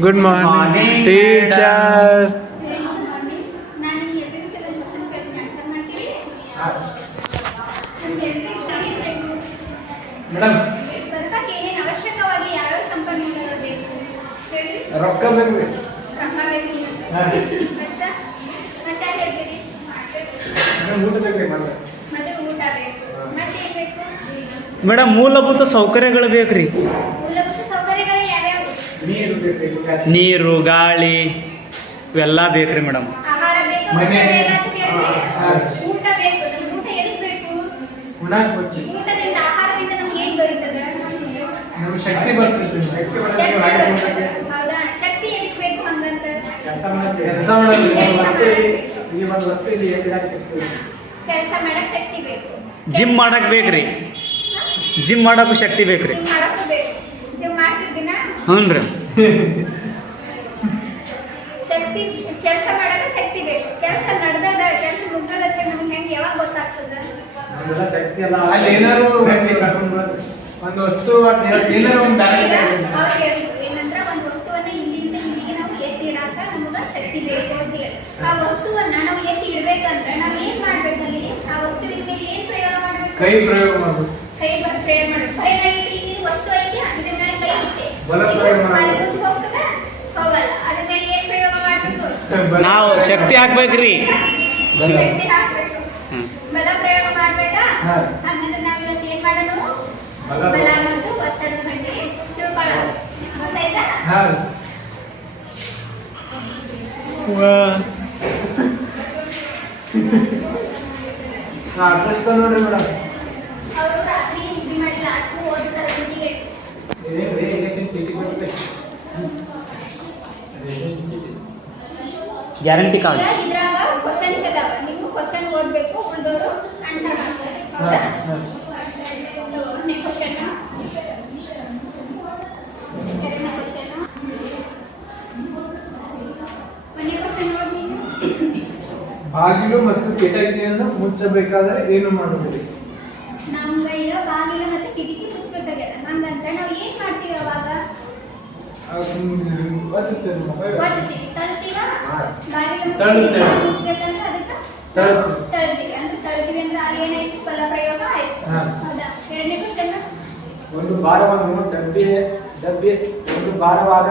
Good morning teacher. Madam ಅವಶ್ಯಕವಾಗಿ ಯಾವ ಸಂಪನ್ಮೂಲಗಳು ಬೇಕು? ರೊಕ್ಕ ಬೇಕು. ಮತ್ತೆ ಹೇಳ್ತೀರಿ ಊಟ ಬೇಕು. ಮತ್ತೆ ಊಟ ಬೇಕು. ಮತ್ತೆ ಏನ್ ಬೇಕು? ಮೇಡಮ್ ಮೂಲಭೂತ ಸೌಕರ್ಯಗಳು ಬೇಕ್ರಿ. ಮೂಲಭೂತ ಸೌಕರ್ಯಗಳು ಯಾವ್ಯಾವು? ನೀರು ಬೇಕು. ನೀರು, ಗಾಳಿ ಇವೆಲ್ಲ ಬೇಕ್ರಿ ಮೇಡಮ್. ಆಹಾರ ಬೇಕು. ಮನೆ. ಊಟ ಬೇಕು. ನಮ್ಗೆ ಊಟ ಎದಕ್ ಬೇಕು? ಉಣ್ಣಾಕ್ ಬೇಕು. ಊಟದಿಂದ ಆಹಾರದಿಂದ ನಮ್ಗೆ ಏನ್ ದೊರೀತದ? ನಮ್ಗೆ ಶಕ್ತಿ ಬರ್ತದೆ. ಶಕ್ತಿ ಬರ್ತದೆ. ಹೌದಾ? ಶಕ್ತಿ ಎದಕ್ ಬೇಕು ಹಂಗಂತ? ಕೆಲಸ ಮಾಡೋದು ಈ ಒಂದು ವರ್ಷ ಇಲ್ಲಿ ಎಲ್ಲಿದಾಗ ಶಕ್ತಿ ಬೇಕು. ಕೆಲಸ ಮಾಡಕ್ ಶಕ್ತಿ ಬೇಕು. ಜಿಮ್ ಮಾಡಕ್ ಬೇಕ್ರಿ. ಜಿಮ್ ಮಾಡಕ್ಕೂ ಶಕ್ತಿ ಬೇಕ್ರಿ. ಜಿಮ್ ಮಾಡಕ್ಕೂ ಬೇಕು. ಜಿಮ್ ಮಾಡ್ತಿದ್ದೀನ? ಹ್ಞೂ ರೀ. ಶಕ್ತಿ ಕೆಲಸ ಮಾಡಕ್ಕೆ ಶಕ್ತಿ ಬೇಕು. ಕೆಲಸ ನಡೆದದ ಕೆಲಸ ಮುಗ್ದದ ನಮ್ಗೆ ಹೆಂಗೆ ಯಾವಾಗ ಗೊತ್ತಾಗ್ತದ? ನಮ್ಗೆಲ್ಲ ಶಕ್ತಿ ಅಲ್ಲ. ಅಲ್ಲಿ ಏನಾರು ಒಂದು ವಸ್ತು ಏನಾರು ಒಂದು ದಾರಿ ಈಗ ಅವ್ರು ಹೇಳಿದ್ರು ಏನಂದ್ರ ಒಂದು ವಸ್ತುವನ್ನ ಇಲ್ಲಿಂದ ಇಲ್ಲಿಗೆ ನಾವು ಎತ್ತಿ ಇಡಾಕ ನಮಗ ಶಕ್ತಿ ಬೇಕು ಅಂತ ಹೇಳಿ. ಆ ವಸ್ತುವನ್ನ ನಾವು ಎತ್ತಿ ಇಡ್ಬೇಕಂದ್ರೆ ನಾವ್ ಏನ್ ಮಾಡ್ಬೇಕಲ್ಲಿ? ಆ ವಸ್ತುವಿನ ಮೇಲೆ ಏನ್ ಪ್ರಯೋಗ ಮಾಡ್ಬೇಕು? ಕೈ ಪ್ರಯೋಗ ಮಾಡ್ಬೇಕು. ಕೈ ಪ್ರಯೋಗ ಮಾಡ್ಬೇಕು. ಕೈ ಐತಿ, ಈ ವಸ್ತು ಐತಿ, ಅದ್ರ ಮೇಲೆ ಕೈ ಐತೆ. ಬಲ ಪ್ರಯೋಗ ಮಾಡ್ಬೇಕು. ಅಲ್ಲಿ ಮುಂದೆ ಹೋಗ್ತದ? ಹೋಗಲ್ಲ. ಅದ್ರ ಮೇಲೆ ಏನ್ ಪ್ರಯೋಗ ಮಾಡ್ಬೇಕು? ನಾವು ಶಕ್ತಿ ಹಾಕ್ಬೇಕ್ರಿ. ಶಕ್ತಿ ಹಾಕ್ಬೇಕು. ಬಲ ಪ್ರಯೋಗ ಮಾಡ್ಬೇಕಾ? ಹಾ. ಹಾಗಂದ್ರೆ ನಾವ್ ಇವತ್ತು ಏನ್ ಮಾಡೋಣ? ಬಲ ಬಲ ಮತ್ತು ಒತ್ತಡದ ಬಗ್ಗೆ ತಿಳ್ಕೊಳ್ಳೋಣ. ಗೊತ್ತಾಯ್ತಾ? ಹಾ. ಅಡ್ರೆಸ್ ನೋಡ್ರಿ ಮೇಡಮ್. ಅವರು ರಾತ್ರಿ ನಿದ್ದೆ ಮಾಡಿಲ್ಲ, ಅಷ್ಟು ಓದ್ತಾರೆ ನಿದ್ದಿಗೆ. ಇದೇನ್ರಿ ಎಲೆಕ್ಷನ್ ಚೀಟಿ ಬರುತ್ತೆ. ಗ್ಯಾರಂಟಿ ಈಗ ಕಾರ್ಡ್. ಇದ್ರಾಗ ಕ್ವಶನ್ಸ್ ಇದಾವ. ನೀವು ಕ್ವಶನ್ ಓದ್ಬೇಕು, ಉಳಿದವರು ಆನ್ಸರ್ ಮಾಡ್ತಾರೆ. ಹೌದಾ? ಒಂದನೇ ಕ್ವಶನ್, ಎರಡನೇ ಕ್ವಶನ್. ಒಂದನೇ ಕ್ವಶನ್ ಓದಿ. ಬಾಗಿಲು ಮತ್ತು ಕಿಟಕಿಯನ್ನು ಮುಚ್ಚಬೇಕಾದರೆ ಏನು ಮಾಡಬೇಕು? ನಮ್ಗ ಈಗ ಬಾಗಿಲು ಮತ್ತೆ ಕಿಟಕಿ ಮುಚ್ಚಬೇಕಾಗ್ಯದ. ಹಂಗಂದ್ರೆ ನಾವು ಏನ್ ಮಾಡ್ತೀವಿ ಅವಾಗ? ಓದುತ್ತೇವೆ. ಓದ್ತೀವಿ. ತಳ್ತೀವ? ಹಾ. ಬಾಗಿಲು ತಳ್ಳುತ್ತೇವೆ. ಮುಚ್ಚಬೇಕಂದ್ರೆ ಅದಕ್ಕೆ ತಳ್ಳುತ್ತೇವೆ. ತಳ್ತೀವಿ. ಅಂದ್ರೆ ತಳ್ತೀವಿ ಅಂದ್ರೆ ಅಲ್ಲಿ ಏನಾಯ್ತು? ಬಲ ಪ್ರಯೋಗ ಆಯ್ತು. ಹಾ. ಹೌದಾ? ಎರಡನೇ ಕ್ವಶನ್, ಒಂದು ಭಾರವಾದ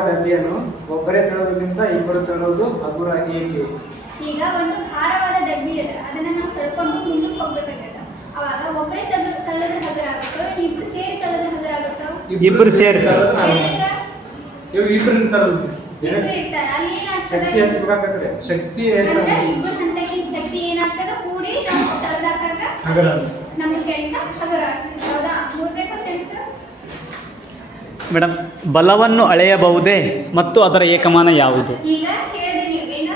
ಡಬ್ಬಿಯನ್ನು ಒಬ್ಬರೇ ತಳ್ಳೋದಕ್ಕಿಂತ ಇಬ್ಬರು ತಳ್ಳೋದು ಹಗುರ ಏಕೆ? ಈಗ ಒಂದು ಭಾರವಾದ ಡಬ್ಬಿ ಇದೆ, ಅದನ್ನ ನಾವು ತಳ್ಕೊಂಡು ಮುಂದಕ್ಕೆ ಹೋಗ್ಬೇಕಾಗ್ಯದ. ಅವಾಗ ಒಬ್ಬರೇ ತಳ್ಳೋದ್ರ ಹಗುರ ಆಗುತ್ತೋ, ಇಬ್ರು ಸೇರಿ ತಳ್ಳೋದ್ರ ಹಗುರ ಆಗುತ್ತೋ? ಇಬ್ರು ಸೇರಿ ಇವು ಇಬ್ಬರು ತಳ್ಳೋದು. ಇಬ್ರು ಇರ್ತಾರೆ. ಅಲ್ಲಿ ಏನಾಗ್ತದೆ? ಶಕ್ತಿ ಹೆಚ್ಚಬೇಕಾಗ್ತದೆ. ಶಕ್ತಿ ಹೆಚ್ಚ ಅಂದ್ರೆ ಇಬ್ರು ಹಂತಕ್ಕಿಂತ ಶಕ್ತಿ ಏನಾಗ್ತದ? ಕೂಡಿ ನಾವು ತಳ್ಳದಾಕಾಗ ಹಗುರ. ನಮ್ಮ ಕೆಳಗ ಹಗುರ ಆಗ್ತದೆ. ಹೌದಾ? ಮೂರನೇ ಕ್ವಶನ್, ಮೇಡಮ್, ಬಲವನ್ನು ಅಳೆಯಬಹುದೇ ಮತ್ತು ಅದರ ಏಕಮಾನ ಯಾವುದು? ಈಗ ಹೇಳಿದ್ರಿ ನೀವು ಏನು?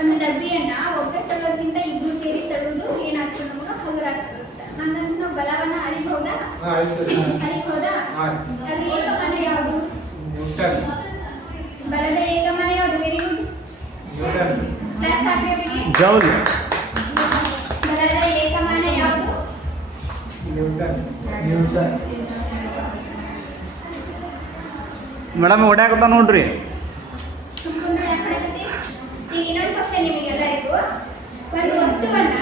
ಒಂದು ಡಬ್ಬಿಯನ್ನ ಒಬ್ಬರೇ ತಳ್ಳೋದಕ್ಕಿಂತ ಇಬ್ರು ಸೇರಿ ತಳ್ಳೋದು ಏನಾಗ್ತದೆ? ನಮಗ ಹಗುರ ಆಗ್ತದೆ. ಹಂಗಂತ ನಾವು ಬಲವನ್ನ ಅಳಿಬಹುದಾ? ಅಳಿಬಹುದಾ? ಅದ್ರ ಏಕಮಾನ ಯಾವುದು? ಬಲದ ಏಕಮಾನ ಯಾವುದು? Very good. ಕ್ಲಾಸ್ ಹಾಕ್ರಿ ಅವರಿಗೆ. ಜೌಲ್. ಬಲದ ಏಕಮಾನ ಯಾವುದು? ಮೇಡಮ್ ಹೊಡ್ಯಾಕತ್ತ ನೋಡ್ರಿ. ಸುಮ್ಮನೆ ಯಾಕಂದ್ರೆ ಈಗ ಇನ್ನೊಂದು ಕ್ವಶನ್ ನಿಮಗೆ ಎಲ್ಲರಿಗೂ. ಒಂದು ವಸ್ತುವನ್ನ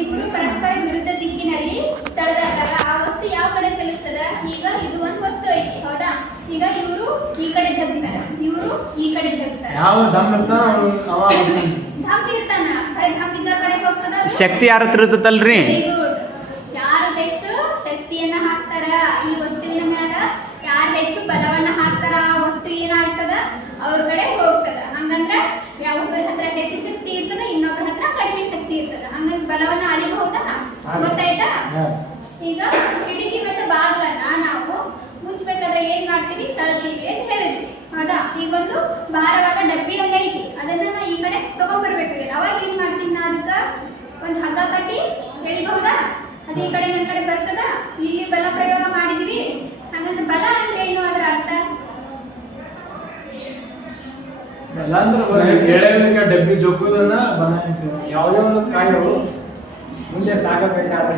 ಇಬ್ರು ಪರಸ್ಪರ ವಿರುದ್ಧ ದಿಕ್ಕಿನಲ್ಲಿ ತಳ್ಳಿದಾಗ ಆ ವಸ್ತು ಯಾವ ಕಡೆ ಚಲಿಸ್ತದ? ಈಗ ಇದು ಒಂದು ವಸ್ತು ಐತಿ, ಹೌದಾ? ಈಗ ಇವರು ಈ ಕಡೆ ಜಗ್ತಾರೆ, ಇವರು ಈ ಕಡೆ ಜಗ್ತಾರೆ. ಯಾವ ದಮ್ ಇರ್ತಾನ ಧಮ್ ಇರ್ತಾನ, ಬರೀ ಧಮ್ ಇದ್ದ ಕಡೆ ಹೋಗ್ತದ. ಶಕ್ತಿ ಯಾರ ಹತ್ರ ಇರ್ತದಲ್ರಿ? Very good. ಯಾರು ಹೆಚ್ಚು ಶಕ್ತಿಯನ್ನ ಹಾಕ್ತಾರ ಈ ವಸ್ತುವಿನ ಮ್ಯಾಲ, ಯಾರು ಹೆಚ್ಚು ಬಲವನ್ನ ಹಾಕ್ತಾರ ಆ ವಸ್ತು ಏನಾಗ್ತದ? ಅವ್ರ ಕಡೆ ಹೋಗ್ತದ. ಹಂಗಂದ್ರ ಒಬ್ಬರ ಹತ್ರ ಹೆಚ್ಚು ಶಕ್ತಿ ಇರ್ತದ, ಇನ್ನೊಬ್ಬರ ಹತ್ರ ಕಡಿಮೆ ಶಕ್ತಿ ಇರ್ತದ. ಹಂಗಂದ್ರೆ ಬಲವನ್ನ ಅಳಿಬಹುದಾ? ಗೊತ್ತಾಯ್ತಾ? ಈಗ ಕಿಟಕಿ ಮತ್ತೆ ಬಾಗಿಲನ್ನ ನಾವು ಮುಚ್ಚಬೇಕಾದ್ರೆ ಏನ್ ಮಾಡ್ತೀವಿ? ತಳ್ತೀವಿ ಅಂತ ಹೇಳಿದ್ವಿ, ಹೌದಾ? ಈಗ ಒಂದು ಭಾರವಾದ ಡಬ್ಬಿ ಹಂಗ ಐತಿ, ಅದನ್ನ ನಾ ಈ ಕಡೆ ತಗೊಂಡ್ಬರ್ಬೇಕಾಗಿದೆ. ಅವಾಗ ಏನ್ ಮಾಡ್ತೀನಿ? ನಾ ಅದಕ್ಕ ಒಂದು ಹಗ್ಗ ಕಟ್ಟಿ ಎಳಿಬಹುದಾ? ಅದು ಈ ಕಡೆ ನನ್ನ ಕಡೆ ಬರ್ತದ? ಇಲ್ಲಿ ಬಲ ಪ್ರಯೋಗ ಮಾಡಿದ್ವಿ. ಹಾಗಂದ್ರೆ ಬಲ ಅಂದ್ರೆ ಏನು? ಅದರ ಅರ್ಥ ಬಲ ಅಂದ್ರೆ ಎಳೆಯಲಿಕ್ಕೆ ಡಬ್ಬಿ ಜೋಕೋದನ್ನ ಬಲ ಅಂತೀವಿ. ಯಾವುದೇ ಒಂದು ಕಾರ್ಯವು ಮುಂದೆ ಸಾಗಬೇಕಾದ್ರೆ,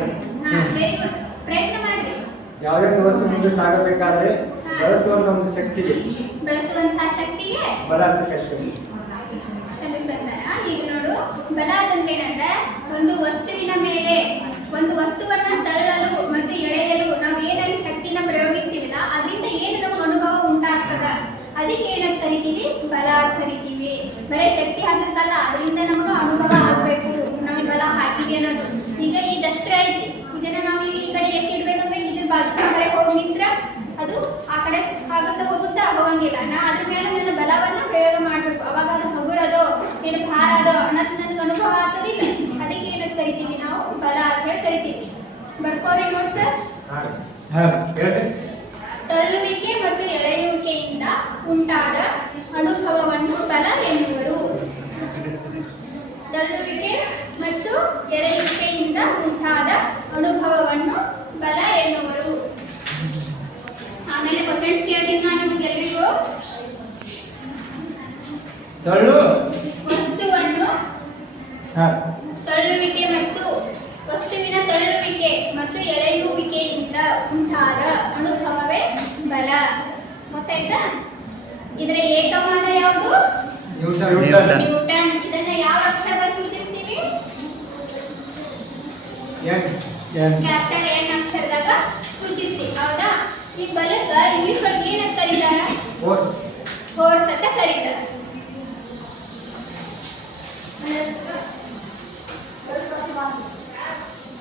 ವೆರಿ ಗುಡ್. ಪ್ರಯತ್ನ ಮಾಡಿ. ಯಾವುದೇ ಒಂದು ವಸ್ತು ಮುಂದೆ ಸಾಗಬೇಕಾದ್ರೆ ಹಾ. ಬಳಸುವಂತ ಒಂದು ಶಕ್ತಿಗೆ ಬಳಸುವಂತಹ ಶಕ್ತಿಗೆ ಬಲ ಅಂತ ಕರೀತೀವಿ. ಈಗ ನೋಡು, ಬಲ ಅಂತಂದ್ರೆ ಏನಂದ್ರೆ ಒಂದು ವಸ್ತುವಿನ ಮೇಲೆ ಒಂದು ವಸ್ತುವನ್ನ ತಳ್ಳಲು ಮತ್ತು ಎಳೆಯಲು ನಾವು ಏನಲ್ಲಿ ಶಕ್ತಿನ ಪ್ರಯೋಗಿಸ್ತೀವಿಲ್ಲ ಅದರಿಂದ ಏನು ನಮಗೆ ಅನುಭವ ಉಂಟಾಗ್ತದ ಅದಕ್ಕೆ ಏನಂತ ಕರಿತೀವಿ, ಬಲ ಅಂತ ಕರಿತೀವಿ. ಬರೀ ಶಕ್ತಿ ಹಾಕಕ್ಕಲ್ಲ, ಅದರಿಂದ ನಮಗೆ ಅನುಭವ ಆಗ್ಬೇಕು ನಾವು ಬಲ ಹಾಕಿವಿ ಅನ್ನೋದು. ಈಗ ಈ ಡಸ್ಟರ್ ಐತಿ, ಇದನ್ನ ನಾವು ಈ ಕಡೆ ಎತ್ತಿಡ್ಬೇಕಂದ್ರೆ ಇದ್ರ ಬಾಜು ಬರೀ ಹೋಗಿ ನಿಂತ್ರ ಅದು ಆ ಕಡೆ ಹೋಗುತ್ತಾ ಹೋಗಂಗಿಲ್ಲ. ನಾ ಅದ್ರ ಮೇಲೆ ನನ್ನ ಬಲವನ್ನ ಪ್ರಯೋಗ ಮಾಡ್ಬೇಕು, ಅವಾಗ ಅದು ಹಗುರದೋ ಏನು ಭಾರ ಅದೋ ಅನ್ನೋದು ನನಗೆ ಅನುಭವ ಆಗ್ತದಿಲ್ಲ. ಅದಕ್ಕೆ ಏನಂತ ಕರಿತೀವಿ ನಾವು, ಬಲ ಅಂತ ಹೇಳಿ ಕರಿತೀವಿ. ಬರ್ಕೋರಿ ನೋಡ್ಸ. ತಳ್ಳುವಿಕೆ ಮತ್ತು ಎಳೆಯುವಿಕೆಯಿಂದ ಉಂಟಾದ ಅನುಭವವನ್ನು ಬಲ ಎನ್ನುವರು. ತಳ್ಳುವಿಕೆ ಮತ್ತು ಎಳೆಯುವಿಕೆಯಿಂದ ಉಂಟಾದ ಅನುಭವವನ್ನು ಬಲ ಎನ್ನುವರು. ಆಮೇಲೆ ಕ್ವಶನ್ಸ್ ಕೇಳ್ತೀನಿ ನಾನು ನಿಮಗೆಲ್ಲರಿಗೂ. ವಸ್ತುವನ್ನು ತಳ್ಳುವಿಕೆ ಮತ್ತು ವಸ್ತುವಿನ ತಳ್ಳುವಿಕೆ ಮತ್ತು ಎಳೆಯುವಿಕೆಯಿಂದ ಉಂಟಾದ ಅನುಭವವೇ ಬಲ. ಗೊತ್ತಾಯ್ತಾ? ಇದರ ಏಕಮಾನ ಯಾವುದು? ನ್ಯೂಟನ್. ಇದನ್ನ ಯಾವ ಅಕ್ಷರದ ಸೂಚಿಸ್ತೀವಿ? Capital N ಅಕ್ಷರದಾಗ ಸೂಚಿಸ್ತೀವಿ. ಹೌದಾ? ಈ ಬಲಕ್ಕ ಇಂಗ್ಲಿಷ್ ಒಳಗೆ ಏನಂತ ಕರೀತಾರ? ಫೋರ್ಸ್ ಅಂತ ಕರೀತಾರ.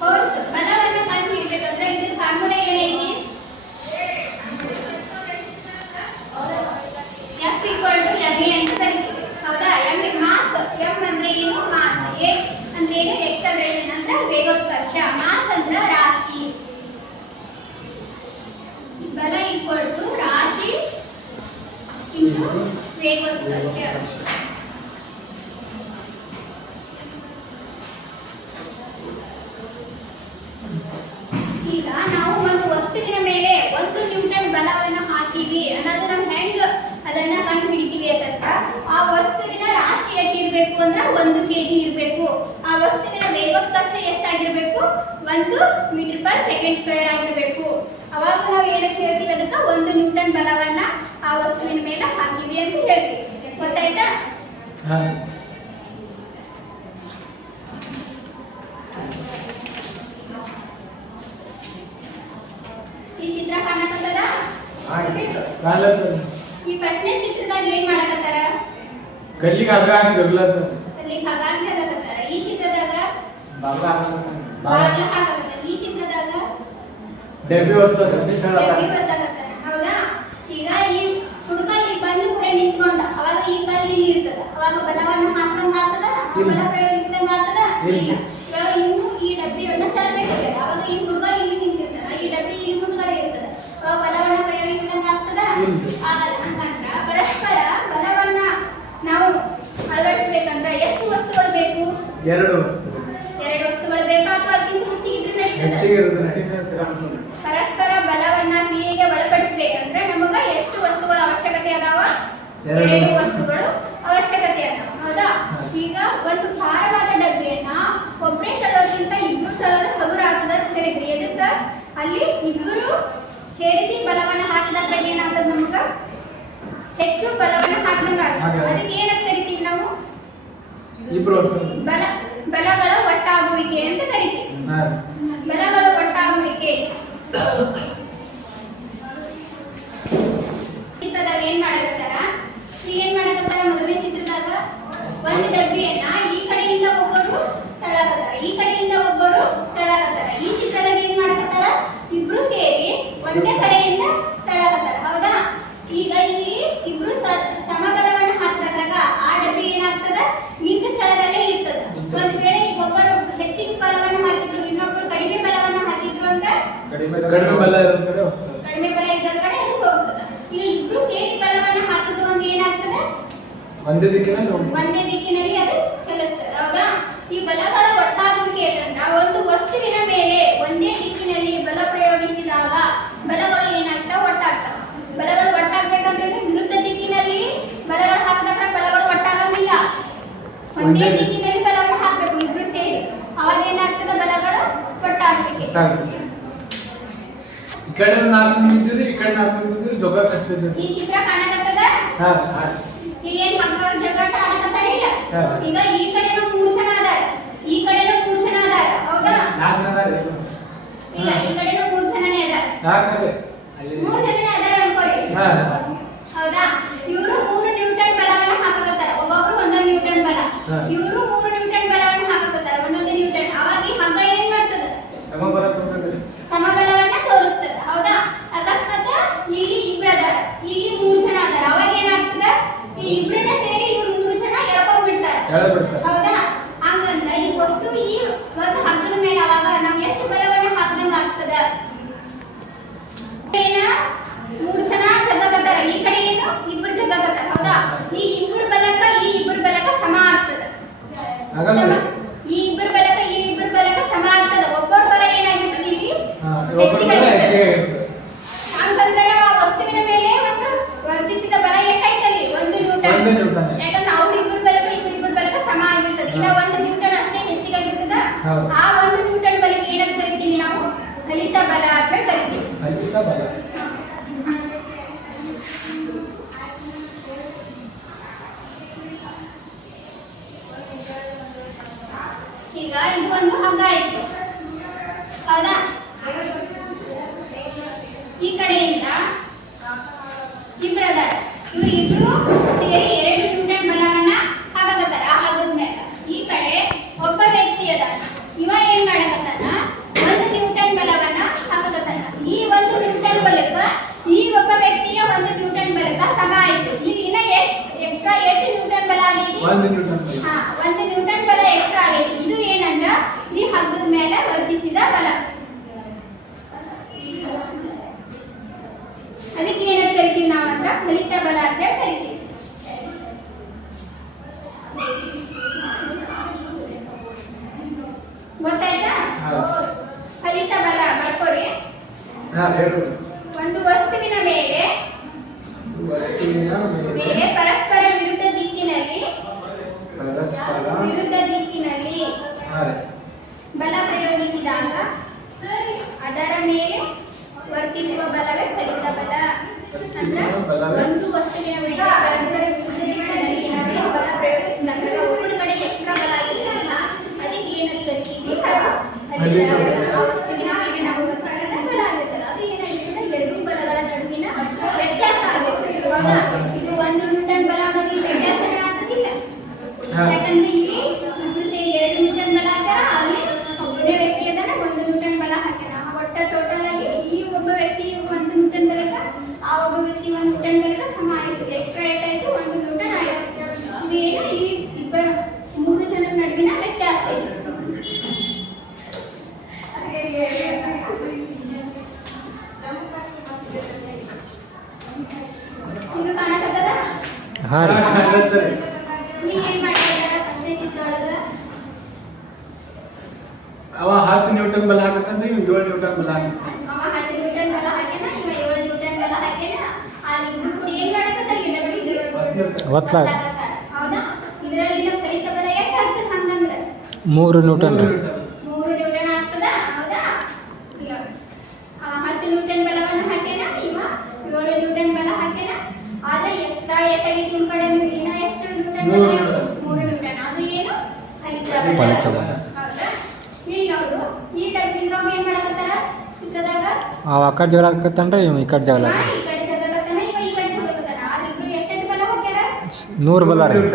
ಫೋರ್ಸ್ ಬಲವನ್ನು ಕಂಡುಹಿಡಿಬೇಕಂದ್ರೆ ಇದ್ರ ಫಾರ್ಮುಲಾ ಏನೈತಿ? F = ma ಅಂತ ಕರಿತೀವಿ. ಹೌದಾ? ಮಾಸ್. m ಅಂದ್ರೆ ಏನು? ಮಾಸ್. x ಅಂದ್ರೆ ಏನು? ಎಕ್ಸಲರೇಷನ್ ಅಂದ್ರೆ ವೇಗೋತ್ಕರ್ಷ. ಮಾಸ್ ಅಂದ್ರೆ ರಾಶಿ. ಬಲ = ರಾಶಿ ಇಂಟು ವೇಗೋತ್ಕರ್ಷ. ಈಗ ನಾವು ಒಂದು ವಸ್ತುವಿನ ಮೇಲೆ 1 ನ್ಯೂಟನ್ ಬಲವನ್ನು ಹಾಕಿವಿ ಅನ್ನೋದು ನಾವು ಹೆಂಗ ಅದನ್ನ ಕಂಡು ಹಿಡಿತೀವಿ ಅಂತಂದ್ರ ಆ ವಸ್ತುವಿನ ರಾಶಿ ಎಷ್ಟಿರ್ಬೇಕು ಅಂದ್ರೆ 1 kg ಇರಬೇಕು. ಆ ವಸ್ತುವಿನ ವೇಗೋತ್ಕರ್ಷ ಎಷ್ಟಾಗಿರ್ಬೇಕು? 1 m/s² ಆಗಿರ್ಬೇಕು. ಅವಾಗ ನಾವು ಏನಂತ ಹೇಳ್ತೀವಿ? ಅದಕ್ಕೆ 1 ನ್ಯೂಟನ್ ಬಲವನ್ನ ಆ ವಸ್ತುವಿನ ಮೇಲೆ ಹಾಕಿವಿ ಅಂತ ಹೇಳ್ತೀವಿ. ಗೊತ್ತಾಯ್ತಾ? ಈ ಚಿತ್ರ ಕಾಣಕತ್ತದ? ಈ ಫಸ್ಟ್ನೇ ಚಿತ್ರದಾಗ ಏನ್ ಮಾಡಕತ್ತಾರ? ಕಲ್ಲಿಗೆ ಹಗ್ಗ ಹಾಕಿ ಜಗ್ಲತ್ತ. ಕಲ್ಲಿಗೆ ಹಗ್ಗ ಹಾಕಿ ಜಗ್ಲತ್ತಾರ. ಈ ಚಿತ್ರದಾಗ ಬಾಗ್ಲ ಹಾಕಕತ್ತಾರ. ಈ ಚಿತ್ರದಾಗ ಡಬ್ಬಿ ಹೊತ್ತದ. ಹೌದಾ? ಈಗ ಈ ಹುಡುಗ ಇಲ್ಲಿ ಬಂದು ಕೂಡ ನಿಂತ್ಕೊಂಡ, ಅವಾಗ ಈ ಕಲ್ಲು ಇಲ್ಲಿ ಇರ್ತದ, ಅವಾಗ ಬಲವನ್ನು ಹಾಕಂಗ ಆಗ್ತದ? ಬಲ ಪ್ರಯೋಗಿಸಿದಂಗ ಆಗ್ತದ? ಇಲ್ಲ. ಇವಾಗ ಇನ್ನು ಈ ಡಬ್ಬಿಯನ್ನ ತರಬೇಕಾಗ್ತದೆ. ಅವಾಗ ಈ ಹುಡುಗ ಇಲ್ಲಿ ನಿಂತಿರ್ತಾನ, ಈ ಡಬ್ಬಿ ಇಲ್ಲಿ ಮುಂದ್ಗಡೆ ಇರ್ತದ, ಅವಾಗ ಬಲವನ್ನ ಪ್ರಯೋಗಿಸಿದಂಗ ಆಗ್ತದ? ಆಗಲ್ಲ. ಹಂಗಂದ್ರ ಪರಸ್ಪರ ಬಲವನ್ನ ನಾವು ಅಳವಡಿಸಬೇಕಂದ್ರೆ ಎಷ್ಟು ವಸ್ತುಗಳು ಬೇಕು? 2 ವಸ್ತುಗಳು. 2 ವಸ್ತುಗಳು ಬೇಕಾ ಅಥವಾ ಅದಕ್ಕಿಂತ ಹೆಚ್ಚಿಗಿದ್ರೆ ನಡೀತದ? ಪರಸ್ಪರ ಬಲವನ್ನ ಕ್ರಿಯೆಗೆ ಒಳಪಡಿಸಬೇಕಂದ್ರೆ ನಮಗ ಎಷ್ಟು ವಸ್ತುಗಳ ಅವಶ್ಯಕತೆ ಅದಾವ? 2 ವಸ್ತುಗಳು ಅವಶ್ಯಕತೆ ಅದಾವ. ಹೌದಾ? ಈಗ ಒಂದು ಭಾರವಾದ ಡಬ್ಬಿಯನ್ನ ಒಬ್ಬರೇ ತಳ್ಳೋದ್ರಿಂದ ಇಬ್ರು ತಳ್ಳೋದು ಹಗುರ ಆಗ್ತದ ಅಂತ ಹೇಳಿದ್ರಿ. ಎದಕ್ಕ? ಅಲ್ಲಿ ಇಬ್ರು ಸೇರಿಸಿ ಬಲವನ್ನ ಹಾಕಿದಾಗ ಏನಾಗ್ತದ? ನಮಗ ಹೆಚ್ಚು ಬಲವನ್ನ ಹಾಕಿದಂಗ ಆಗ್ತದ. ಅದಕ್ಕೆ ಏನಂತ ಕರಿತೀವಿ ನಾವು? ಬಲಗಳ ಒಟ್ಟಾಗುವಿಕೆ ಅಂತ ಕರಿತೀವಿ. ಬಲಗಳ ಒಟ್ಟಾಗುವಿಕೆ. ಚಿತ್ರದಾಗ ಏನ್ ಮಾಡಕತ್ತಾರ? ಏನ್ ಮಾಡಕತ್ತಾರ? ಮೊದಲನೇ ಚಿತ್ರದಾಗ ಒಂದು ಡಬ್ಬಿಯನ್ನ ಈ ಕಡೆಯಿಂದ ಒಬ್ಬರು ತಳ್ಳಕತ್ತಾರ, ಈ ಕಡೆಯಿಂದ ಒಬ್ಬರು ತಳ್ಳಕತ್ತಾರ. ಈ ಚಿತ್ರದಾಗ ಏನ್ ಮಾಡಕತ್ತಾರ? ಇಬ್ರು ಸೇರಿ ಒಂದೇ ಕಡೆಯಿಂದ ತಳ್ಳಕತ್ತಾರ. ಹೌದಾ? ಈಗ ಇಲ್ಲಿ ಇಬ್ರು ಸಮಬಲವನ್ನು ಹಾಕಿದಾಗ ಆ ಡಬ್ಬಿ ಏನಾಗ್ತದ? ನಿಂತ ಸ್ಥಳದಲ್ಲೇ ಇರ್ತದ. ಒಂದ್ ವೇಳೆ ಒಬ್ಬರು ಹೆಚ್ಚಿನ ಬಲವನ್ನು ಹಾಕಿದ್ರು, ಇನ್ನೊಬ್ಬರು ಕಡಿಮೆ ಬಲವನ್ನು ಹಾಕಿದ್ರು ಅಂತ ಕಡಿಮೆ ಬಲ ಇದ್ದ ಕಡೆ ಅದು ಹೋಗ್ತದ. ಈಗ ಇಬ್ರು ಸೇರಿ ಬಲವನ್ನು ಹಾಕಿದ್ರು ಅಂದ್ರೆ ಏನಾಗ್ತದ? ಒಂದೇ ದಿಕ್ಕಿನಲ್ಲಿ ಅದು ಚಲಿಸ್ತದೆ. ಹೌದಾ? ಈ ಬಲಗಳ ಒಟ್ಟಾಗುವಿಕೆ ಅಂತಂದ್ರೆ ಒಂದು ವಸ್ತುವಿನ ಮೇಲೆ ಒಂದೇ ದಿಕ್ಕಿನಲ್ಲಿ ಬಲ ಪ್ರಯೋಗಿಸಿದಾಗ ಬಲಗಳು ಏನಾಗ್ತಾವ? ಒಟ್ಟಾಗ್ತಾವ. ಬಲಗಳು ಒಟ್ಟಾಗ್ಬೇಕಂದ್ರೆ ವಿರುದ್ಧ ದಿಕ್ಕಿನಲ್ಲಿ ಬಲಗಳು ಹಾಕಿದಾಗ ಬಲಗಳು ಒಟ್ಟಾಗಂಗಿಲ್ಲ. ಒಂದೇ ದಿಕ್ಕಿನಲ್ಲಿ ಬಲವನ್ನು ಹಾಕಬೇಕು ಇಬ್ರು ಸೇರಿ, ಅವಾಗ ಏನಾಗ್ತದೆ? ಬಲಗಳು ಒಟ್ಟಾಗಲಿಕ್ಕೆ. ಈ ಕಡೆ 4 ನಿಂತಿದ್ರಿ ಈ ಕಡೆ 4 ನಿಂತಿದ್ರಿ ಜೋಗ ಕಸ್ತಿದ್ರಿ ಈ ಚಿತ್ರ ಕಾಣಕತ್ತದ ಹಾ ಹಾ ಈಗ ಏನ್ ಮಕ್ಕಳ ಜಗಳಾಟ ಆಡಕತ್ತಾರ ಇಲ್ಲ ಹಾ. ಈಗ ಈ ಕಡೆನೂ 3 ಜನ ಅದಾರ ಈ ಕಡೆನೂ 3 ಜನ ಅದಾರ ಹೌದಾ 4 ಜನ ಅದಾರ ಇಲ್ಲ ಈ ಕಡೆನೂ 3 ಜನನೇ ಅದಾರ 4 ಅಲ್ಲಿ 3 ಜನನೇ ಅದಾರ ಅನ್ಕೋರಿ ಹಾ ಹೌದಾ ಇವರು 3 ನ್ಯೂಟನ್ ಬಲವನ್ನ ಹಾಕಕತ್ತಾರ ಒಬ್ಬೊಬ್ರು ಒಂದೊಂದು ನ್ಯೂಟನ್ ಬಲ ಹಾ. ಇವರು 3 ನ್ಯೂಟನ್ ಬಲವನ್ನ ಹಾಕಕತ್ತಾರ ಒಂದೊಂದು ನ್ಯೂಟನ್ ಅವಾಗ ಈ ಹಗ್ಗ ಏನ್ ಮಾಡ್ತದ ಸಮಬಲವನ್ನ ತೋರಿಸ್ತದ ಹೌದಾ ಅಕಸ್ಮಾತ್ ಇಲ್ಲಿ ಇಬ್ರು ಅದಾರ ಇಲ್ಲಿ 3 ಜನ ಅದಾರ ಅವಾಗ ಏನಾಗ್ತದ ಈ ಇಬ್ರನ್ನ ಸೇರಿ ಇವ್ರು 3 ಜನ ಎಳ್ಕೊಂಡ್ಬಿಡ್ತಾರ ಹೌದಾ ಹಂಗಂದ್ರ ಈ ವಸ್ತು ಈ ಒಂದು ಹಗ್ಗದ ಮೇಲೆ ಅವಾಗ ನಮ್ಗೆ ಎಷ್ಟು ಬಲವನ್ನ ಹಾಕದಂಗ ಆಗ್ತದ ಏನ 3 ಜನ ಜಗ್ಗಕತ್ತಾರ ಈ ಕಡೆ ಏನು ಇಬ್ರು ಜಗ್ಗಕತ್ತಾರ ಹೌದಾ ಈ ಇಬ್ರು ಬಲಕ ಸಮ ಆಗ್ತದ ಈ ಇಬ್ರು ಬಲಕ ಸಮ ಆಗ್ತದ ಒಬ್ಬರ ಬಲ ಏನಾಗಿರ್ತದೆ ಇಲ್ಲಿ ಹೆಚ್ಚಿಗೆ ಹಂಗಂದ್ರೆ ಆ ವಸ್ತುವಿನ ಮೇಲೆ ಒಂದು ವರ್ತಿಸಿದ ಬಲ ಎಷ್ಟಾಯ್ತಲ್ಲಿ 1 ನ್ಯೂಟನ್ ಯಾಕಂದ್ರೆ ಅವ್ರಿಬ್ರು ಬಲಕ ಸಮ ಆಗಿರ್ತದೆ ಇನ್ನ 1 ನ್ಯೂಟನ್ ಅಷ್ಟೇ ಹೆಚ್ಚಿಗಾಗಿರ್ತದ ಆ 1 ನ್ಯೂಟನ್ ಬಲಕ್ಕೆ ಏನಂತ ಕರಿತೀವಿ ನಾವು ಫಲಿತ ಬಲ ಅಂತ ಕರಿತೀವಿ ಫಲಿತ ಬಲ ಈಗ ಇದು ಒಂದು ಹಗ್ಗ ಆಯ್ತು ಹೌದಾ ಈ ಕಡೆಯಿಂದ ಇಬ್ರು ಅದಾರ ಇವ್ರು ಇಬ್ರು ಸೇರಿ 2 ನ್ಯೂಟನ್ ಬಲವನ್ನ ಹಾಕಕತ್ತಾರ ಆ ಹಗ್ಗದ ಮೇಲೆ ಈ ಕಡೆ ಒಬ್ಬ ವ್ಯಕ್ತಿ ಅದಾನ ಇವ ಏನ್ ಮಾಡಕತ್ತಾನ 1 ನ್ಯೂಟನ್ ಬಲವನ್ನ ಹಾಕಕತ್ತಾನ ಈ 1 ನ್ಯೂಟನ್ ಬಲಕ್ಕ ಈ ಒಬ್ಬ ವ್ಯಕ್ತಿಯ 1 ನ್ಯೂಟನ್ ಬಲಕ್ಕ ಸಮ ಆಯ್ತು ಇಲ್ಲಿ ಇನ್ನ ಎಕ್ಸ್ಟ್ರಾ 8 ನ್ಯೂಟನ್ ಬಲ ಆಗೈತಿ 1 ನ್ಯೂಟನ್ ಬಲ ಹಾ 1 ನ್ಯೂಟನ್ ಬಲ ಎಕ್ಸ್ಟ್ರಾ ಆಗೈತಿ ಇದು ಏನಂದ್ರ ಈ ಹಗ್ಗದ ಮೇಲೆ ವರ್ತಿಸಿದ ಬಲ ಅದಕ್ಕೆ ಏನಂತ ಕರಿತೀವಿ ನಾವಂದ್ರ ಫಲಿತ ಬಲ ಅಂತ ಕರಿತೀವಿ ಗೊತ್ತಾಯ್ತಾ ಫಲಿತ ಬಲ ಬರ್ಕೋರಿ ಒಂದು ವಸ್ತುವಿನ ಮೇಲೆ ಪರಸ್ಪರ ವಿರುದ್ಧ ದಿಕ್ಕಿನಲ್ಲಿ ಬಲ ಪ್ರಯೋಗಿಸಿದಾಗ ಅದರ ಮೇಲೆ ವರ್ತಿಸುವ ಬಲವೇ ಫಲಿತ ಬಲ ಅಂದ್ರೆ ಒಂದು ವಸ್ತುವಿನ ಮೇಲೆ ಪರಸ್ಪರ ವಿರುದ್ಧ ದಿಕ್ಕಿನಲ್ಲಿ ನಾವು ಬಲ ಪ್ರಯೋಗಿಸಿದಾಗ ಒಬ್ಬರ ಕಡೆ ಎಕ್ಸ್ಟ್ರಾ ಬಲ ಆಗಿರ್ತಲ್ಲ ಅದಕ್ಕೆ ಏನಂತ ಕರಿತೀವಿ ಫಲಿತ ಬಲ ಆ ವಸ್ತುವಿನ ಮೇಲೆ ನಾವು ವರ್ತಿಸಿದ ಬಲ ಆಗಿರ್ತದೆ ಅದು ಏನಾಗಿರ್ತದೆ 2 ಬಲಗಳ ನಡುವಿನ ವ್ಯತ್ಯಾಸ ಆಗಿರ್ತದೆ ಇವಾಗ ಇದು 1 ನ್ಯೂಟನ್ ಬಲ ಅನ್ನೋದು ವ್ಯತ್ಯಾಸ ಆಗ್ತದಿಲ್ಲ ಯಾಕಂದ್ರೆ ಇಲ್ಲಿ 2 ನ್ಯೂಟನ್ ಬಲ ಹಾಕ್ಯಾರ ಅಲ್ಲಿ ಒಬ್ಬನೇ ವ್ಯಕ್ತಿ ಅದಾನ 1 ನ್ಯೂಟನ್ ಬಲ ಹಾಕ್ಯಾನ ಒಟ್ಟ ಟೋಟಲ್ ಆಗಿ ಈ ಒಬ್ಬ ವ್ಯಕ್ತಿ 1 ನ್ಯೂಟನ್ ಬಲಕ ಆ ಒಬ್ಬ ವ್ಯಕ್ತಿ 1 ನ್ಯೂಟನ್ ಬಲಕ ಸಮ ಆಯ್ತು ಎಕ್ಸ್ಟ್ರಾ ಏಟಾಯ್ತು 1 ನ್ಯೂಟನ್ ಆಯ್ತು ಇದು ಏನು ಈ ಇಬ್ಬರ 3 ಜನರ ನಡುವಿನ ವ್ಯತ್ಯಾಸ ಇದೆ ಇದು ಕಾಣಕತ್ತದ ಹಾ ರೀ ಇಲ್ಲಿ ಏನ್ ಮಾಡ್ತಿದಾರ ಫಸ್ಟ್ ಚಿತ್ರ ಒಳಗ ಅವ 10 ನ್ಯೂಟನ್ ಬಲ ಹಾಕತ್ತಂದ್ರೆ ಇವ್ 7 ನ್ಯೂಟನ್ ಬಲ ಹಾಕತ್ತ ಅವ 10 ನ್ಯೂಟನ್ ಬಲ ಹಾಕ್ಯಾನ ಇವ 7 ನ್ಯೂಟನ್ ಬಲ ಹಾಕ್ಯಾನ ಆ ಇಬ್ರು ಕೂಡಿ ಏನ್ ಮಾಡಕತ್ತಾರ ಡಬ್ಲ್ಯೂ ಹೌದಾ ಇದರಲ್ಲಿನ ಫಲಿತ ಬಲ ಎಷ್ಟು ಆಗ್ತದೆ ಹಂಗಂದ್ರೆ 3 ನ್ಯೂಟನ್ ರೀ 3 ನ್ಯೂಟನ್ ಆಗ್ತದ ಹೌದಾ ಇಲ್ಲ 10 ನ್ಯೂಟನ್ ಬಲವನ್ನು ಹಾಕ್ಯಾನ ಇವ 7 ನ್ಯೂಟನ್ ಬಲ ಹಾಕ್ಯಾನ ಆದ್ರೆ ಎಕ್ಸ್ಟ್ರಾ ಏಟಾಗೈತಿ ಇವ್ ಕಡೆ ಇನ್ನ ಎಷ್ಟು ನ್ಯೂಟನ್ ಬಲ 3 ನ್ಯೂಟನ್ ಅದು ಏನು ಫಲಿತ ಬಲ ಹೌದಾ ಇಲ್ಲಿ ನೋಡು ಈ ಡಬ್ಲ್ಯೂ ಏನ್ ಮಾಡಕತ್ತಾರ ಚಿತ್ರದಾಗ ಅವ ಆ ಕಡೆ ಜಗಳ ಹಾಕತ್ತನ್ರಿ ಇವ್ ಈ ಕಡೆ ಜಗಳ ಈ ಕಡೆ ಜಗಕತ್ತಾನ ಇವ ಈ ಕಡೆ ಜಗಕತ್ತಾನ ಆದ್ರೆ ಇಬ್ರು ಎಷ್ಟು ಬಲ ಹಾಕ್ಯಾರ 100 ಬಲ ರೀ 100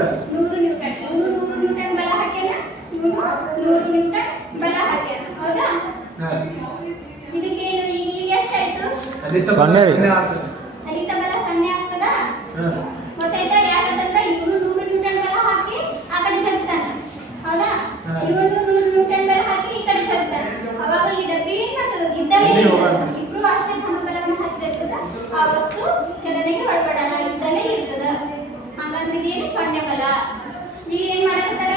ನ್ಯೂಟನ್ ಇವನು 100 ನ್ಯೂಟನ್ ಬಲ ಹಾಕ್ಯಾನ ಇವನು 100 ನ್ಯೂಟನ್ ಬಲ ಹಾಕ್ಯಾನ ಹೌದಾ ಇದಕ್ಕೇನು ಈಗ ಇಲ್ಲಿ ಎಷ್ಟಾಯ್ತು ಸೊನ್ನೆ ರೀ ಫಲಿತ ಬಲ 0 ಆಗ್ತದ ಗೊತ್ತಾಯ್ತಾ ಯಾಕಂದ್ರೆ ಇವನು 100 ನ್ಯೂಟನ್ ಬಲ ಹಾಕಿ ಆ ಕಡೆ ಜಗ್ತಾನ ಹೌದಾ ಇವನು 100 ನ್ಯೂಟನ್ ಬಲ ಹಾಕಿ ಈ ಕಡೆ ಜಗ್ತಾನ ಅವಾಗ ಈ ಡಬ್ಬಿ ಏನ್ ಮಾಡ್ತದ ಇದ್ದಲ್ಲೇ ಇಬ್ರು ಅಷ್ಟೇ ಸಮಬಲವನ್ನು ಹಾಕಿರ್ತದ ಆ ವಸ್ತು ಚಲನೆಗೆ ಒಳಪಡಲ್ಲ ಇದ್ದಲ್ಲೇ ಇರ್ತದ ಹಾಗಾದ್ರೆ ಏನು 0 ಬಲ ಈಗ ಏನ್ ಮಾಡಕತ್ತಾರ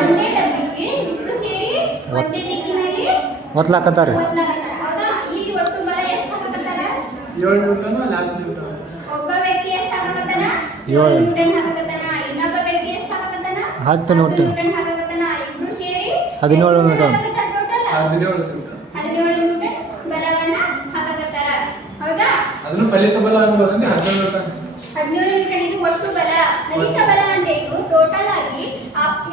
ಒಂದೇ ಡಬ್ಬಿಗೆ ಇಬ್ರು ಸೇರಿ ಒಂದೇ ದಿಕ್ಕಿನಲ್ಲಿ ಒತ್ಲಾಕತ್ತಾರ ಒತ್ಲಾಕತ್ತಾರ ಹೌದಾ ಇಲ್ಲಿ ಒಟ್ಟು ಬಲ ಎಷ್ಟು ಹಾಕಕತ್ತಾರ 7 ನ್ಯೂಟನ್ 4 ನ್ಯೂಟನ್ ಒಬ್ಬ ವ್ಯಕ್ತಿ ಎಷ್ಟು ಹಾಕಕತ್ತಾನ 7 ನ್ಯೂಟನ್ ಹಾಕಕತ್ತಾನ ಇನ್ನೊಬ್ಬ ವ್ಯಕ್ತಿ ಎಷ್ಟು ಹಾಕಕತ್ತಾನ 10 ನ್ಯೂಟನ್ ಹಾಕಕತ್ತಾನ ಇಬ್ರು ಸೇರಿ 17 ನ್ಯೂಟನ್ ಟೋಟಲ್ 17 ನ್ಯೂಟನ್ ಬಲವನ್ನ ಫಲಿತ ಬಲ ಅನ್ಬೋದಂದ್ರೆ 17 ನ್ಯೂಟನ್ ಇದು ಒಟ್ಟು ಬಲ. ಫಲಿತ ಬಲ ಅಂದ್ರೆ ಏನು? ಟೋಟಲ್ ಆಗಿ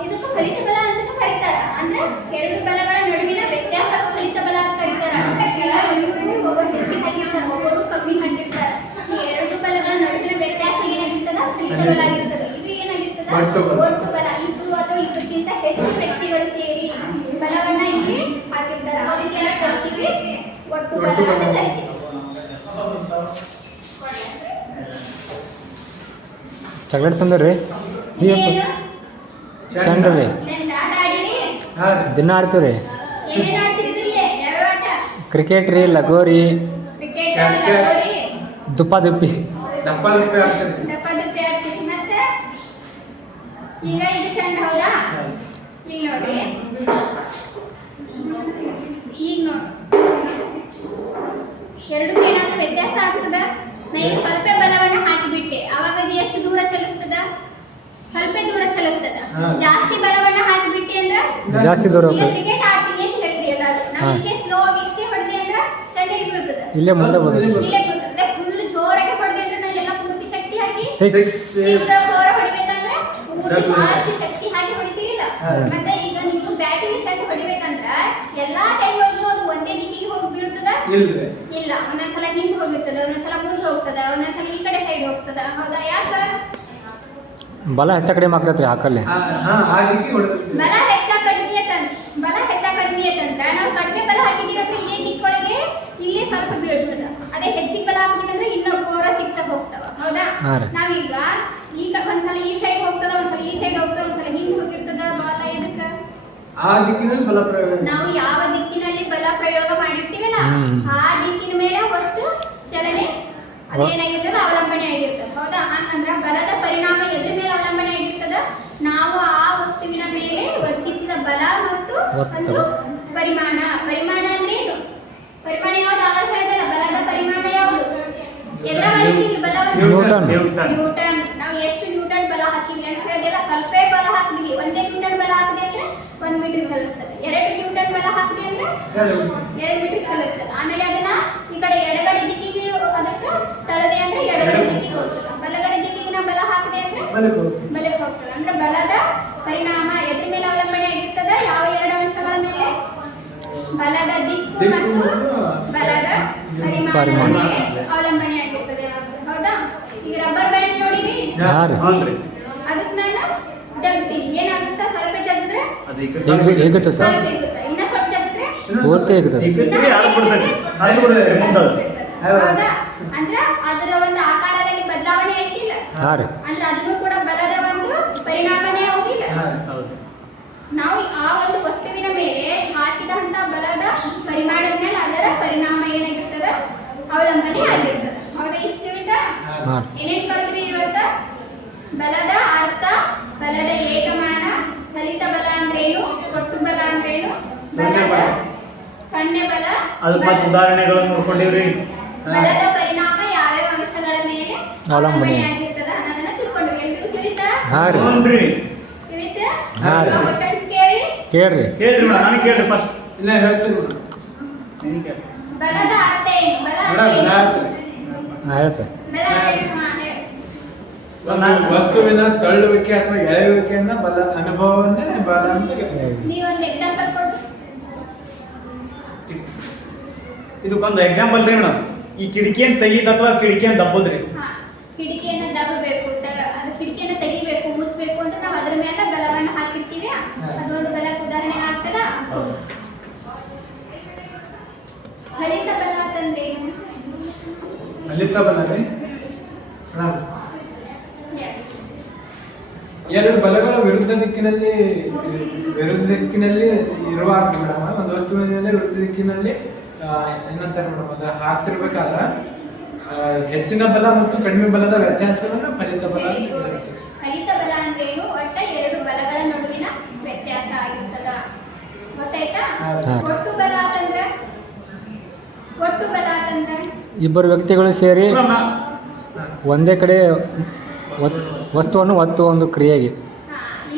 ಇದಕ್ಕೆ ಫಲಿತ ಬಲ ಅಂತ ಕರೀತಾರ. ಅಂದ್ರೆ ಎರಡು ಬಲಗಳ ನಡುವಿನ ವ್ಯತ್ಯಾಸ ಫಲಿತ ಬಲ ಅಂತ ಕರೀತಾರ. ಒಬ್ಬರು ಹೆಚ್ಚಿಗೆ ಹಾಕಿರ್ತಾರೆ, ಒಬ್ಬರು ಕಮ್ಮಿ ಹಾಕಿರ್ತಾರೆ. ಈ ಎರಡು ಬಲಗಳ ನಡುವಿನ ವ್ಯತ್ಯಾಸ ಏನಾಗಿರ್ತದ? ಫಲಿತ ಬಲ ಆಗಿರ್ತದೆ. ಇದು ಏನಾಗಿರ್ತದ? ಒಟ್ಟು ಬಲ. ಇಬ್ಬರು ಅಥವಾ ಇಬ್ಬರಿಗಿಂತ ಹೆಚ್ಚು ವ್ಯಕ್ತಿಗಳು ಸೇರಿ ಬಲವನ್ನ ಇಲ್ಲಿ ಹಾಕಿರ್ತಾರೆ. ಅದಕ್ಕೆ ಏನ ಕರಿತೀವಿ? ಒಟ್ಟು ಬಲ ಅಂತ ಕರಿತೀವಿ. ಚಾಕ್ಲೇಟ್ ತಂದ್ರಿ ಇದೇನು? ಚಂಡ ರೀ ಚೆಂಡ ಆಟ ಆಡಿರಿ? ದಿನ ಆಡ್ತೀವಿ ರೀ. ಏನೇನ್ ಆಡ್ತಿದ್ರಿ ಇಲ್ಲಿ? ಯಾವ್ಯಾವ ಆಟ? ಕ್ರಿಕೆಟ್ ರೀ, ಲಗೋರಿ, ಕ್ರಿಕೆಟ್, ಕ್ಯಾಚ್ ಲಗೋರಿ, ದುಪ್ಪ ದುಪ್ಪಿ. ದಪ್ಪ ದುಪ್ಪಿ ಆಗ್ತದೆ. ದಪ್ಪದುಪ್ಪಿ ಆಡ್ತೀರಿ. ಮತ್ತೆ ಈಗ ಇದು ಚೆಂಡ ಹೌದಾ? ಇಲ್ಲಿ ನೋಡ್ರಿ, ಈಗ ನೋಡಿ ಎರಡಕ್ಕೂ ಏನಾದ್ರೂ ವ್ಯತ್ಯಾಸ ಆಗ್ತದ? ನಾ ಈಗ ಸ್ವಲ್ಪ ಬಲವನ್ನ ಹಾಕಿಬಿಟ್ಟೆ, ಅವಾಗ ಇದು ಎಷ್ಟು ದೂರ ಚಲಿಸ್ತದ? ಸ್ವಲ್ಪ ದೂರ ಚಲಿಸ್ತದ. ಜಾಸ್ತಿ ಬಲವನ್ನ ಹಾಕಿಬಿಟ್ಟೆ ಅಂದ್ರ ಜಾಸ್ತಿ ದೂರ ಈಗ ಹೋಗ್ತದೆ. ಕ್ರಿಕೆಟ್ ಆಡ್ತೀನಿ ಅಂತ ಹೇಳ್ರಿ ಎಲ್ಲಾರು. ನಾವು ಇಷ್ಟೇ ಸ್ಲೋ ಆಗಿ ಇಷ್ಟೇ ಹೊಡೆದೆ ಅಂದ್ರ ಚೆನ್ನಾಗಿ ಬೀಳ್ತದ. ಇಲ್ಲೇ ಮುಂದೆ ಬರೋದು. ಇಲ್ಲೇ ಬೀಳ್ತದೆ. ಫುಲ್ ಜೋರಾಗಿ ಹೊಡೆದೆ ಅಂದ್ರೆ ನಾವು ಎಲ್ಲ ಪೂರ್ತಿ ಶಕ್ತಿ ಹಾಕಿ ಸಿಕ್ಸ್. ತೀವ್ರ ಜೋರ ಹೊಡಿಬೇಕಂದ್ರೆ ಪೂರ್ತಿ ಬಹಳಷ್ಟು ಶಕ್ತಿ ಹಾಕಿ ಹೊಡಿತೀರಿಲ್ಲ. ಮತ್ತೆ ಈಗ ನೀವು ಬ್ಯಾಟಿಂಗ್ ಚೆಂಡ ಹೊಡಿಬೇಕಂದ್ರ ಎಲ್ಲಾ ಟೈಮ್ ಒಳಗೂ ಅದು ಒಂದೇ ದಿಕ್ಕಿಗೆ ಹೋಗಿ ಬೀಳ್ತದ? ಇಲ್ರಿ. ಇಲ್ಲ, ಒಂದೊಂದ್ಸಲ ಹಿಂದ್ ಹೋಗಿರ್ತದ, ಒಂದೊಂದ್ಸಲ ಮುಂದೆ ಹೋಗ್ತದ, ಒಂದೊಂದ್ಸಲ ಈ ಕಡೆ ಸೈಡ್ ಹೋಗ್ತದ. ಹೌದಾ? ಯಾಕ? ಬಲ ಹೆಚ್ಚ ಕಡಿಮೆ ಆಗ್ತೈತ್ರಿ ಹಾಕಲ್ಲಿ. ಆ ದಿಕ್ಕಿ ಹೊಡೆದಿರ್ತೀವಿ. ಬಲ ಹೆಚ್ಚ ಕಡಿಮೆ ಐತಂದ್ರ ನಾವು ಕಡಿಮೆ ಬಲ ಹಾಕಿದೀವಿ ಅಂದ್ರೆ ಇದೇ ದಿಕ್ಕೊಳಗೆ ಇಲ್ಲೇ ಸ್ವಲ್ಪ ಬೀಳ್ತದ. ಅದೇ ಹೆಚ್ಚಿಗೆ ಬಲ ಹಾಕಿದೀವಿ ಅಂದ್ರೆ ಇನ್ನೂ ಪೂರ ಸಿಕ್ತ ಹೋಗ್ತಾವ. ಹೌದಾ? ಹಾ ರೀ. ನಾವೀಗ ಒಂದ್ಸಲ ಈ ಸೈಡ್ ಹೋಗ್ತದ, ಒಂದ್ಸಲ ಈ ಸೈಡ್ ಹೋಗ್ತದ, ಒಂದ್ಸಲ ಹಿಂದ್ ಹೋಗಿರ್ತದ. ಬಾಲ ಎದಕ್ಕ? ಆ ದಿಕ್ಕಿನಲ್ಲಿ ಬಲ ಪ್ರಯೋಗ. ನಾವು ಯಾವ ದಿಕ್ಕಿನಲ್ಲಿ ಬಲ ಪ್ರಯೋಗ ಮಾಡಿರ್ತೀವಲ್ಲ ಆ ದಿಕ್ಕಿನ ಮೇಲೆ ವಸ್ತು ಚಲನೆ ಅದೇನಾಗಿರ್ತದ? ಅವಲಂಬನೆ ಆಗಿರ್ತದೆ. ಹೌದಾ? ಹಂಗಂದ್ರ ಬಲದ ಪರಿಣಾಮ ಎದ್ರ ಮೇಲೆ ಅವಲಂಬನೆ ಆಗಿರ್ತದ? ನಾವು ಆ ವಸ್ತುವಿನ ಮೇಲೆ ವರ್ತಿಸಿದ ಬಲ ಮತ್ತು ಒಂದು ಪರಿಮಾಣ. ಪರಿಮಾಣ ಅಂದ್ರೆ ಏನು? ಪರಿಮಾಣ ಯಾವ್ದು? ಆವಾಗ ಹೇಳಿದಲ್ಲ, ಬಲದ ಪರಿಮಾಣ ಯಾವುದು? ಎದ್ರ ಹಾಕಿವಿ ಬಲವನ್ನು? ನ್ಯೂಟನ್. ನ್ಯೂಟನ್. ನಾವು ಎಷ್ಟು ನ್ಯೂಟನ್ ಬಲ ಹಾಕಿವಿ ಅಂತ ಹೇಳಿದೆಲ್ಲ. ಸ್ವಲ್ಪ ಬಲ ಹಾಕಿದ್ವಿ, 1 ನ್ಯೂಟನ್ ಬಲ ಹಾಕಿದೆ ಅಂದ್ರೆ 1 ಮೀಟರ್ ಚಲಿಸ್ತದೆ. 2 ನ್ಯೂಟನ್ ಬಲ ಹಾಕಿದೆ ಅಂದ್ರೆ 2 ಮೀಟರ್ ಚಲಿಸ್ತದೆ. ಆಮೇಲೆ ಅದನ್ನ ಈ ಕಡೆ ಎಡಗಡೆ ದಿಕ್ಕಿಗೆ ಅದಕ್ಕೆ ತಳದೆ ಅಂದ್ರೆ ಎಡಗಡೆ ದಿಕ್ಕಿಗೆ ಹೋಗ್ತದೆ. ಬಲಗಡೆ ದಿಕ್ಕಿಗೆ ನಾವು ಬಲ ಹಾಕಿದೆ ಅಂದ್ರೆ ಬಲಕ್ಕೆ ಹೋಗ್ತದೆ. ಅಂದ್ರೆ ಬಲದ ಪರಿಣಾಮ ಎದ್ರ ಮೇಲೆ ಅವಲಂಬನೆ ಆಗಿರ್ತದ? ಯಾವ ಎರಡು ಅಂಶಗಳ ಮೇಲೆ? ಬಲದ ದಿಕ್ಕು ಮತ್ತು ಬಲದ ಪರಿಮಾಣದ ಮೇಲೆ ಅವಲಂಬನೆ ಆಗಿರ್ತದೆ. ಹೌದಾ? ಈಗ ರಬ್ಬರ್ ಬ್ಯಾಂಡ್ ನೋಡಿರಿ, ಹಾ ರೀ. ಅದಕ್ಕೆ ನಾನು ಜಗ್ತೀನಿ. ಏನಾಗುತ್ತಾ? ಸ್ವಲ್ಪ ಜಗ್ಗಿದ್ರೆ ಹೇಗುತ್ತ ಸ್ವಲ್ಪ ಇರುತ್ತೆ, ಇನ್ನ ಸ್ವಲ್ಪ ಜಗ್ಗಿದ್ರೆ ಪೂರ್ತಿ ಹೇಗುತ್ತದೆ. ಹೌದಾ? ಅಂದ್ರ ಅದರ ಒಂದು ಆಕಾರದಲ್ಲಿ ಬದಲಾವಣೆ ಐತಿಲ್ಲ? ಹಾ ರೀ. ಅಂದ್ರೆ ಅದನ್ನು ಕೂಡ ಬಲದ ಒಂದು ಪರಿಣಾಮನೇ ಹೌದಿಲ್ಲ? ನಾವು ಆ ಒಂದು ವಸ್ತುವಿನ ಮೇಲೆ ಹಾಕಿದಂತ ಬಲದ ಪರಿಮಾಣದ ಮೇಲೆ ಅದರ ಪರಿಣಾಮ ಏನಾಗಿರ್ತದ? ಅವಲಂಬನೆ ಆಗಿರ್ತದೆ. ಹೌದಾ? ಇಷ್ಟು ತಿಳಿತಾ? ಹಾ. ಏನೇನ್ ಕಲ್ತ್ರಿ ಇವತ್ತ? ಬಲದ ಅರ್ಥ, ಬಲದ ಏಕಮಾನ, ಫಲಿತ ಬಲ ಅಂದ್ರೇನು, ಒಟ್ಟು ಬಲ ಅಂದ್ರೇನು, ಬಲದ ಸೊನ್ನೆ ಬಲ, ಅದಕ್ಕೆ ಮತ್ತೆ ಉದಾಹರಣೆಗಳನ್ನು ನೋಡ್ಕೊಂಡಿವ್ರಿ. ಬಲದ ಪರಿಣಾಮ ಯಾವ್ಯಾವ ಅಂಶಗಳ ಮೇಲೆ ಅವಲಂಬನೆ ಆಗಿರ್ತದ ಅನ್ನೋದನ್ನ ತಿಳ್ಕೊಂಡ್ವಿ. ಎಲ್ರಿಗೂ ತಿಳಿತಾ? ಹಾ ರೀ. ತಿಳಿತಾ? ಹಾ ರೀ. ಕ್ವಶನ್ಸ್ ಕೇಳಿ ಕೇಳ್ರಿ. ಕೇಳ್ರಿ ಮೇಡಮ್, ನನಗೆ ಕೇಳ್ರಿ ಫಸ್ಟ್. ಇಲ್ಲ ಹೇಳ್ತೀವಿ. ಬಲದ ಅರ್ಥ ಏನು? ಬಲ ಅಂದ್ರೆ ಏನು? ಆಯ್ತು. ಬಲ ಅಂದ್ರೆ ಏನು? ಹಾ, ಹೇಳಿ. ವಸ್ತುವಿನ ತಳ್ಳುವಿಕೆ ಅಥವಾ ಎಳೆಯುವಿಕೆಯನ್ನ ಬಲ ಅನುಭವವನ್ನೇ ಬಲ ಅಂತ ಕರೀತಾರೆ. ನೀವೊಂದು ಎಕ್ಸಾಂಪಲ್ ಕೊಡ್ರಿ. ಇದಕ್ಕೊಂದು ಎಕ್ಸಾಂಪಲ್ ರೀ ಮೇಡಮ್. ಈ ಕಿಟಕಿಯನ್ನು ತೆಗೀದ ಅಥವಾ ಕಿಟಕಿಯನ್ನು ದಬ್ಬದ್ರಿ? ಹಾ, ಕಿಟಕಿಯನ್ನು ದಬ್ಬಬೇಕು, ಅದು ಕಿಟಕಿಯನ್ನು ತೆಗಿಬೇಕು, ಮುಚ್ಚಬೇಕು ಅಂತ ನಾವು ಅದ್ರ ಮೇಲೆ ಬಲವನ್ನು ಹಾಕಿರ್ತೀವಿ. ಅದೊಂದು ಬಲಕ್ಕೆ ಉದಾಹರಣೆ ಆಗ್ತದ. ಫಲಿತ ಬಲ ಅಂತಂದ್ರೆ ಏನು? ಫಲಿತ ಬಲ ರೀ ಎರಡು ಬಲಗಳು ವಿರುದ್ಧ ದಿಕ್ಕಿನಲ್ಲಿ ಇರುವಾಗ ಮೇಡಮ್, ಒಂದು ವಸ್ತುವಿನ ಮೇಲೆ ವಿರುದ್ಧ ದಿಕ್ಕಿನಲ್ಲಿ ಏನಂತಾರೆ ಮೇಡಮ್, ಅದು ಹಾಕ್ತಿರ್ಬೇಕಾದ್ರ ಹೆಚ್ಚಿನ ಬಲ ಮತ್ತು ಕಡಿಮೆ ಬಲದ ವ್ಯತ್ಯಾಸವನ್ನ ಫಲಿತ ಬಲ ಅಂತ ಹೇಳ್ತೀವಿ. ಫಲಿತ ಬಲ ಅಂದ್ರೆ ಏನು? ಒಟ್ಟ ಎರಡು ಬಲಗಳ ನಡುವಿನ ವ್ಯತ್ಯಾಸ ಆಗಿರ್ತದ. ಗೊತ್ತಾಯ್ತಾ? ಒಟ್ಟು ಬಲ ಅಂತಂದ್ರೆ ಇಬ್ಬರು ವ್ಯಕ್ತಿಗಳು ಸೇರಿ ಒಂದೇ ಕಡೆ ವಸ್ತುವನ್ನು ಒತ್ತುವ ಒಂದು ಕ್ರಿಯೆಗೆ.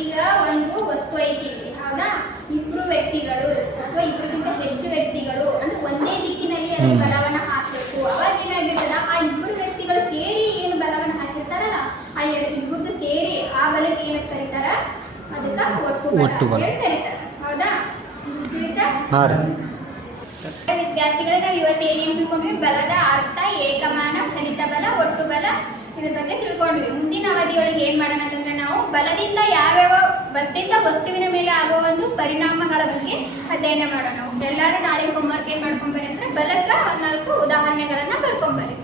ಈಗ ಒಂದು ವಸ್ತು ಐತಿ, ಹೌದಾ? ಇಬ್ರು ವ್ಯಕ್ತಿಗಳು ಅಥವಾ ಇಬ್ಬರಿಗಿಂತ ಹೆಚ್ಚು ವ್ಯಕ್ತಿಗಳು ಅಂದ್ರೆ ಒಂದೇ ದಿಕ್ಕಿನಲ್ಲಿ ಬಲವನ್ನ ಹಾಕಬೇಕು. ಅವಾಗ ಏನಾಗಿರ್ತದ? ಆ ಇಬ್ರು ಒಟ್ಟು ಬಲ. ಅಂತ ಕರೀತಾರೆ. ಹೌದಾ? ತಿಳಿತಾ? ಹಾಂ ರೀ. ವಿದ್ಯಾರ್ಥಿಗಳೇ, ನಾವು ಇವತ್ತು ಏನೇನು ತಿಳ್ಕೊಂಡ್ವಿ? ಬಲದ ಅರ್ಥ, ಏಕಮಾನ, ಫಲಿತ ಬಲ, ಒಟ್ಟು ಬಲ, ಇದ್ರ ಬಗ್ಗೆ ತಿಳ್ಕೊಂಡ್ವಿ. ಮುಂದಿನ ಅವಧಿಯೊಳಗೆ ಏನ್ ಮಾಡೋಣ ಅಂತಂದ್ರೆ ನಾವು ಬಲದಿಂದ ವಸ್ತುವಿನ ಮೇಲೆ ಆಗುವ ಒಂದು ಪರಿಣಾಮಗಳ ಬಗ್ಗೆ ಅಧ್ಯಯನ ಮಾಡೋಣ. ಎಲ್ಲರೂ ನಾಳೆ ಹೋಮ್ವರ್ಕ್ ಏನ್ ಮಾಡ್ಕೊಂಬರಿ ಅಂದ್ರೆ ಬಲಕ್ಕ 4 ಉದಾಹರಣೆಗಳನ್ನ ಬರ್ಕೊಂಬರಿ.